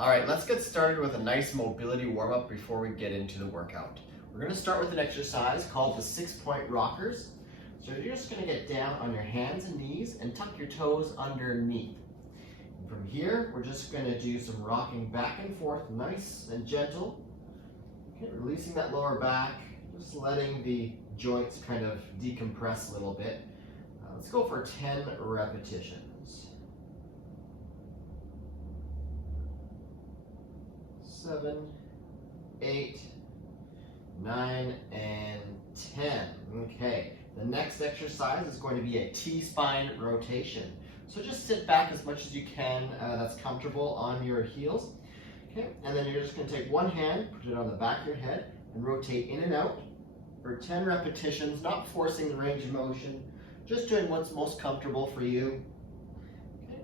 All right, let's get started with a nice mobility warm-up before we get into the workout. We're gonna start with an exercise called the 6-point rockers. So you're just gonna get down on your hands and knees and tuck your toes underneath. And from here, we're just gonna do some rocking back and forth, nice and gentle. Okay, releasing that lower back, just letting the joints kind of decompress a little bit. Let's go for 10 repetitions. 7, 8, 9, and 10. Okay, the next exercise is going to be a T-spine rotation. So just sit back as much as you can that's comfortable on your heels. Okay, and then you're just going to take one hand, put it on the back of your head, and rotate in and out for 10 repetitions, not forcing the range of motion, just doing what's most comfortable for you. Okay.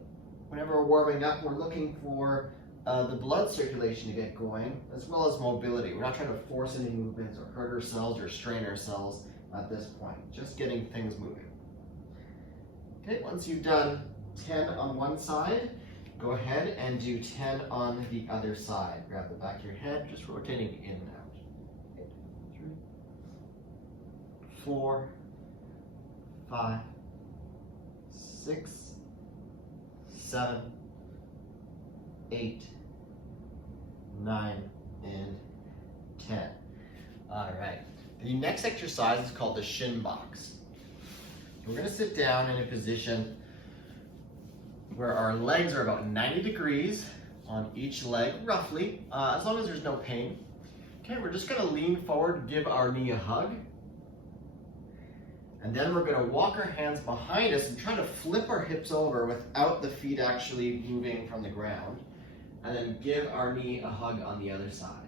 Whenever we're warming up, we're looking for the blood circulation to get going, as well as mobility. We're not trying to force any movements or hurt ourselves or strain ourselves at this point, just getting things moving. Okay, once you've done 10 on one side, go ahead and do 10 on the other side. Grab the back of your head, just rotating in and out. Okay. 3, 4, 5, 6, 7, 8, 9, and 10. All right. The next exercise is called the shin box. We're going to sit down in a position where our legs are about 90 degrees on each leg, roughly, as long as there's no pain. Okay, we're just going to lean forward, give our knee a hug. And then we're going to walk our hands behind us and try to flip our hips over without the feet actually moving from the ground. And then give our knee a hug on the other side.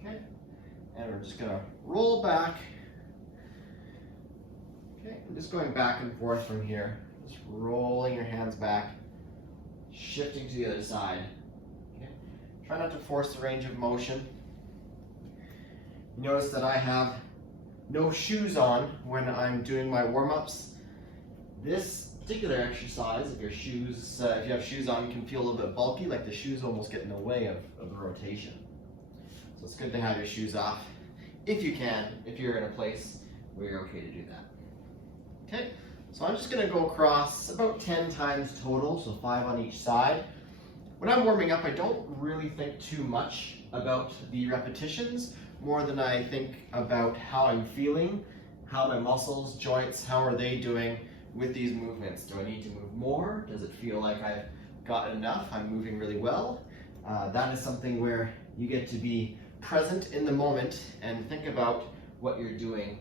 Okay? And we're just going to roll back. Okay, and just going back and forth from here. Just rolling your hands back, shifting to the other side. Okay? Try not to force the range of motion. Notice that I have no shoes on when I'm doing my warm-ups. This particular exercise, if you have shoes on, can feel a little bit bulky, like the shoes almost get in the way of the rotation. So it's good to have your shoes off, if you can, if you're in a place where you're okay to do that. Okay, so I'm just gonna go across about 10 times total, so 5 on each side. When I'm warming up, I don't really think too much about the repetitions, more than I think about how I'm feeling, how my muscles, joints, how are they doing with these movements. Do I need to move more? Does it feel like I've got enough? I'm moving really well. That is something where you get to be present in the moment and think about what you're doing.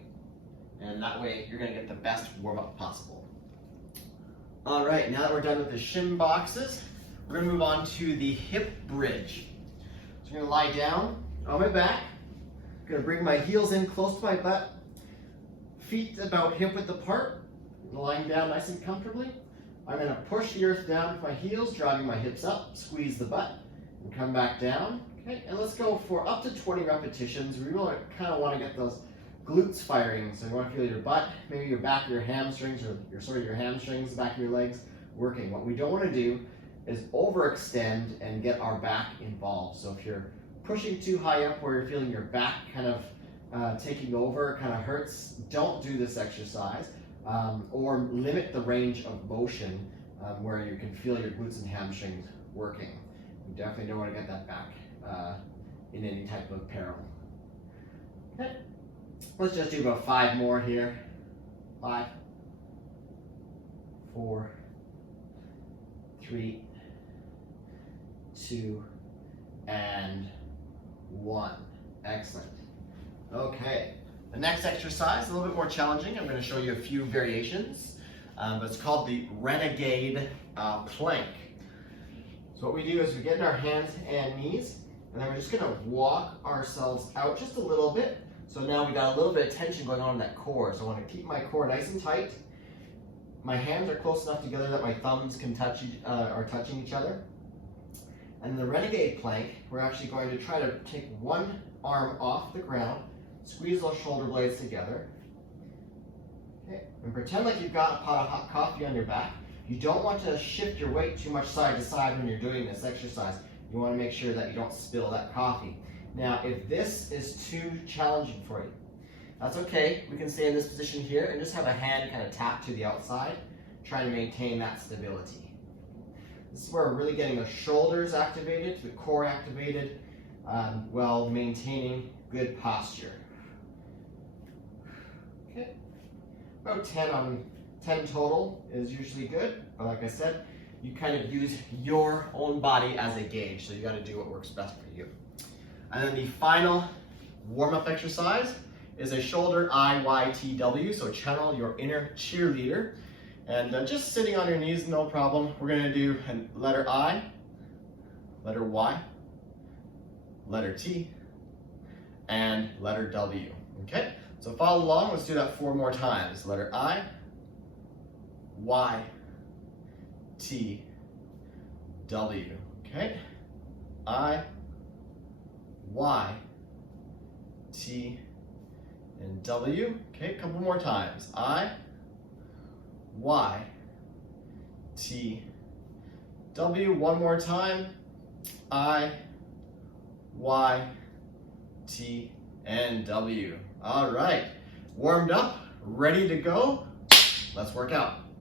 And that way you're gonna get the best warm-up possible. All right, now that we're done with the shin boxes, we're gonna move on to the hip bridge. So I'm gonna lie down on my back. I'm gonna bring my heels in close to my butt, feet about hip width apart, lying down nice and comfortably. I'm going to push the earth down with my heels, driving my hips up, squeeze the butt, and come back down. Okay, and let's go for up to 20 repetitions. We really kind of want to get those glutes firing. So you want to feel your butt, maybe your back of your hamstrings, or your hamstrings, back of your legs working. What we don't want to do is overextend and get our back involved. So if you're pushing too high up where you're feeling your back kind of taking over, kind of hurts, don't do this exercise. Or limit the range of motion where you can feel your glutes and hamstrings working. You definitely don't want to get that back in any type of peril. Okay, let's just do about 5 more here. 5, 4, 3, 2, and 1. Excellent. Okay. The next exercise is a little bit more challenging. I'm going to show you a few variations, but it's called the Renegade Plank. So what we do is we get in our hands and knees, and then we're just going to walk ourselves out just a little bit. So now we got a little bit of tension going on in that core. So I want to keep my core nice and tight. My hands are close enough together that my thumbs can are touching each other. And in the Renegade Plank, we're actually going to try to take one arm off the ground, squeeze those shoulder blades together. Okay, and pretend like you've got a pot of hot coffee on your back. You don't want to shift your weight too much side to side when you're doing this exercise. You want to make sure that you don't spill that coffee. Now, if this is too challenging for you, that's okay. We can stay in this position here and just have a hand kind of tap to the outside, trying to maintain that stability. This is where we're really getting the shoulders activated, the core activated, while maintaining good posture. Okay, about 10 total is usually good, but like I said, you kind of use your own body as a gauge, so you got to do what works best for you. And then the final warm-up exercise is a shoulder IYTW, so channel your inner cheerleader. And just sitting on your knees, no problem. We're going to do letter I, letter Y, letter T, and letter W. Okay, so follow along. Let's do that 4 more times. Letter I, Y, T, W. Okay, I, Y, T, and W. Okay, a couple more times. I, Y, T, W. One more time. I, Y, T, and W. All right, warmed up, ready to go. Let's work out.